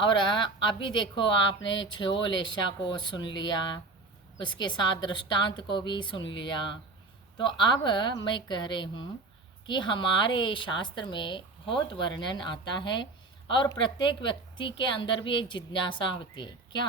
और अभी देखो आपने छेओलेशा को सुन लिया, उसके साथ दृष्टांत को भी सुन लिया। तो अब मैं कह रही हूँ कि हमारे शास्त्र में बहुत वर्णन आता है और प्रत्येक व्यक्ति के अंदर भी एक जिज्ञासा होती है क्या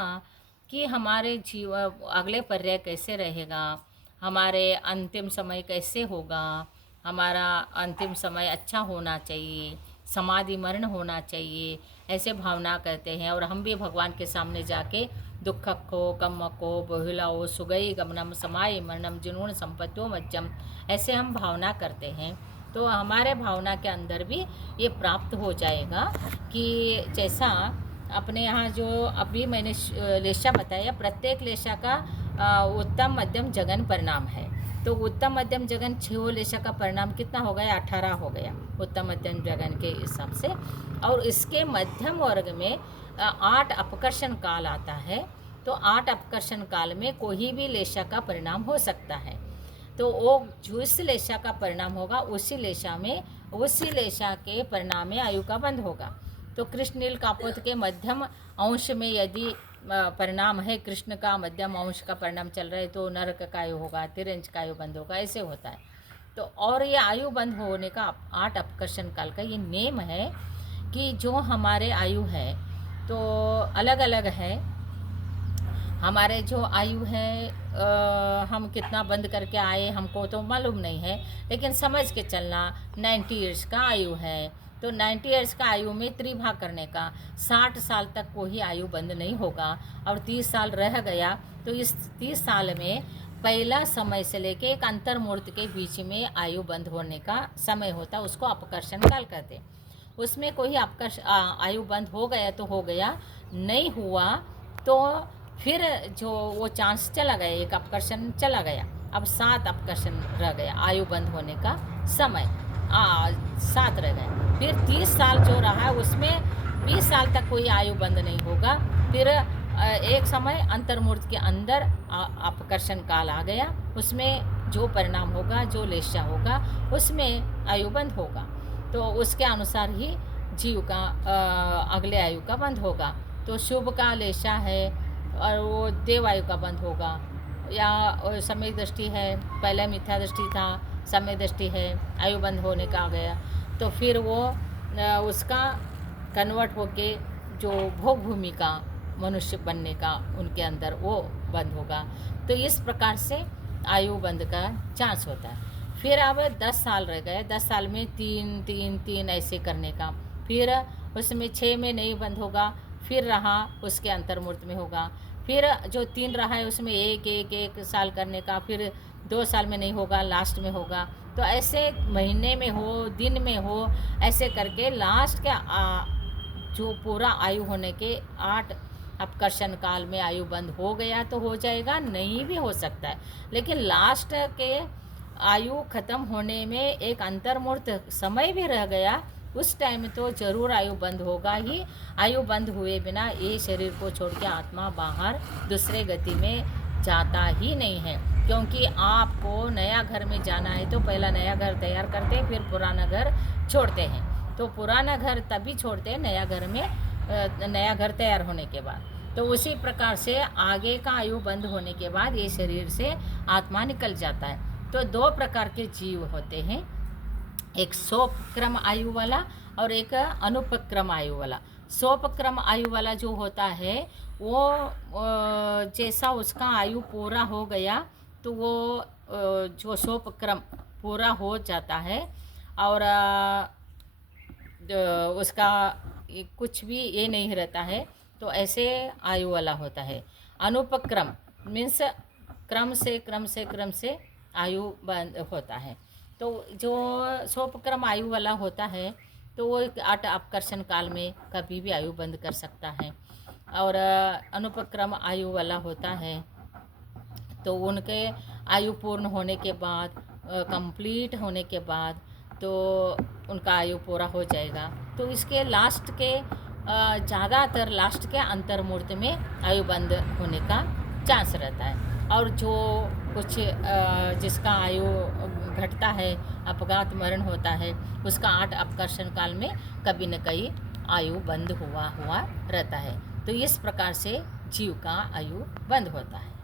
कि हमारे जीव अगले पर्याय कैसे रहेगा, हमारे अंतिम समय कैसे होगा, हमारा अंतिम समय अच्छा होना चाहिए, समाधि मरण होना चाहिए, ऐसे भावना करते हैं। और हम भी भगवान के सामने जाके दुखको कम्मको बहुलाओ सुगई गमनम समाय मरणम जुनून संपत्तो मज्जम, ऐसे हम भावना करते हैं। तो हमारे भावना के अंदर भी ये प्राप्त हो जाएगा कि जैसा अपने यहाँ जो अभी मैंने लेशा बताया, प्रत्येक लेशा का उत्तम मध्यम जगन परिणाम है। तो उत्तम मध्यम जगन 6 लेशा का परिणाम कितना हो गया, 18 हो गया उत्तम मध्यम जगन के हिसाब से। और इसके मध्यम वर्ग में 8 अपकर्षण काल आता है। तो 8 अपकर्षण काल में कोई भी लेशा का परिणाम हो सकता है। तो वो जिस लेशा का परिणाम होगा उसी लेशा के परिणाम में आयु का बंध होगा। तो कृष्ण नील कापोत के मध्यम अंश में यदि परिणाम है, कृष्ण का मध्यम अंश का परिणाम चल रहा है, तो नरक का आयु होगा, तिरंज का आयु बंद होगा, ऐसे होता है। तो और ये आयु बंद होने का 8 अपकर्षण काल का ये नेम है कि जो हमारे आयु है तो अलग अलग है। हमारे जो आयु है हम कितना बंद करके आए हमको तो मालूम नहीं है, लेकिन समझ के चलना 90 ईयर्स का आयु है। तो 90 ईयर्स का आयु में त्रिभाग करने का 60 साल तक कोई आयु बंद नहीं होगा। और 30 साल रह गया तो इस 30 साल में पहला समय से लेके एक अंतर्मूर्त के बीच में आयु बंद होने का समय होता है, उसको अपकर्षण काल कहते हैं। उसमें कोई आयु बंद हो गया तो हो गया, नहीं हुआ तो फिर जो वो चांस चला गया, एक अपकर्षण चला गया, अब 7 अपकर्षण रह गया आयु बंद होने का समय, 7 रह गए। फिर 30 साल जो रहा है उसमें 20 साल तक कोई आयु बंद नहीं होगा। फिर एक समय अंतर्मूर्त के अंदर अपकर्षण काल आ गया, उसमें जो परिणाम होगा, जो लेशा होगा, उसमें आयु बंद होगा। तो उसके अनुसार ही जीव का अगले आयु का बंद होगा। तो शुभ का लेशा है और वो देव आयु का बंद होगा, या समय दृष्टि है, पहले मिथ्या दृष्टि था, समय दृष्टि है, आयु बंद होने का आ गया, तो फिर वो उसका कन्वर्ट होके जो भोग भूमि का मनुष्य बनने का उनके अंदर वो बंद होगा। तो इस प्रकार से आयु बंद का चांस होता है। फिर अब 10 साल रह गए, 10 साल में 3 3 3 ऐसे करने का, फिर उसमें 6 में नहीं बंद होगा, फिर रहा उसके अंतर्मूर्त में होगा, फिर जो 3 रहा है उसमें एक साल करने का, फिर 2 साल में नहीं होगा, लास्ट में होगा। तो ऐसे महीने में हो, दिन में हो, ऐसे करके लास्ट के जो पूरा आयु होने के 8 अपकर्षण काल में आयु बंद हो गया तो हो जाएगा, नहीं भी हो सकता है। लेकिन लास्ट के आयु खत्म होने में एक अंतर्मूर्त समय भी रह गया, उस टाइम तो जरूर आयु बंद होगा ही। आयु बंद हुए बिना ये शरीर को छोड़ के आत्मा बाहर दूसरे गति में जाता ही नहीं है। क्योंकि आपको नया घर में जाना है तो पहला नया घर तैयार करते हैं, फिर पुराना घर छोड़ते हैं। तो पुराना घर तभी छोड़ते हैं नया घर तैयार होने के बाद। तो उसी प्रकार से आगे का आयु बंद होने के बाद ये शरीर से आत्मा निकल जाता है। तो 2 प्रकार के जीव होते हैं, एक सोपक्रम आयु वाला और एक अनुपक्रम आयु वाला। सोपक्रम आयु वाला जो होता है वो जैसा उसका आयु पूरा हो गया तो वो जो सोपक्रम पूरा हो जाता है और उसका कुछ भी ये नहीं रहता है, तो ऐसे आयु वाला होता है। अनुपक्रम मीन्स क्रम से आयु बंद होता है। तो जो सोपक्रम आयु वाला होता है तो वो 8 अपकर्षण काल में कभी भी आयु बंद कर सकता है। और अनुपक्रम आयु वाला होता है तो उनके आयु पूर्ण होने के बाद, कंप्लीट होने के बाद तो उनका आयु पूरा हो जाएगा। तो इसके लास्ट के ज़्यादातर लास्ट के अंतर्मूर्त में आयु बंद होने का चांस रहता है। और जो कुछ जिसका आयु घटता है, अपघात मरण होता है, उसका 8 अपकर्षण काल में कभी न कहीं आयु बंद हुआ हुआ रहता है। तो इस प्रकार से जीव का आयु बंद होता है।